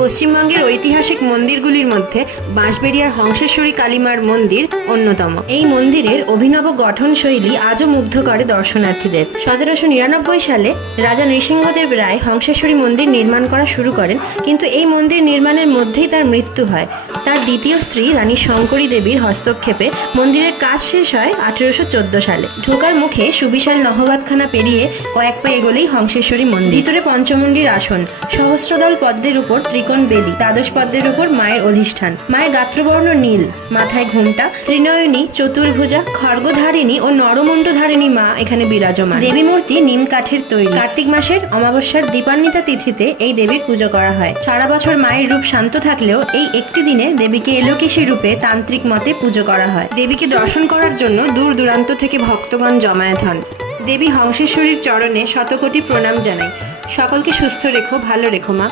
পশ্চিমবঙ্গের ঐতিহাসিক মন্দিরগুলির মধ্যে বাঁশবেড়িয়ার হংসেশ্বরী কালীমার মন্দির অন্যতম। এই মন্দিরের অভিনব গঠনশৈলী আজও মুগ্ধ করে দর্শনার্থীদের। 1799 সালে রাজা নৃসিংহদেব রায় হংসেশ্বরী মন্দির নির্মাণ করা শুরু করেন, কিন্তু এই মন্দির নির্মাণের মধ্যেই তার মৃত্যু হয়। তার দ্বিতীয় স্ত্রী রানী শঙ্করী দেবীর হস্তক্ষেপে মন্দিরের কাজ শেষ হয় 1814 সালে। ঢোকার মুখে সুবিশাল নহবতখানা পেরিয়ে কয়েক পা এগোলেই হংসেশ্বরী মন্দির। ভিতরে পঞ্চমুণ্ডির আসন, সহস্রদল পদ্মের উপর ত্রিকোণ বেদী, দ্বাদশ পদ্মের উপর মায়ের অধিষ্ঠান। মায়ের গাত্রবর্ণ নীল, মাথায় ঘোমটা, ত্রিনয়নী, চতুর্ভুজা, খড়গধারিণী ও নরমুণ্ডধারিণী মা এখানে বিরাজমান। দেবী মূর্তি নিম কাঠের তৈরি। কার্তিক মাসের অমাবস্যার দীপান্বিতা তিথিতে এই দেবীর পুজো করা হয়। সারা বছর মায়ের রূপ শান্ত থাকলেও এই একটি দিনে দেবীকে এলোকেশী রূপে তান্ত্রিক মতে পুজো করা হয়। দেবীকে দর্শন করার জন্য দূর দূরান্ত থেকে ভক্তগণ জমায়েত হন। দেবী হংসেশ্বরীর চরণে শতকোটি প্রণাম জানাই। সকলকে সুস্থ রেখো, ভালো রেখো মা।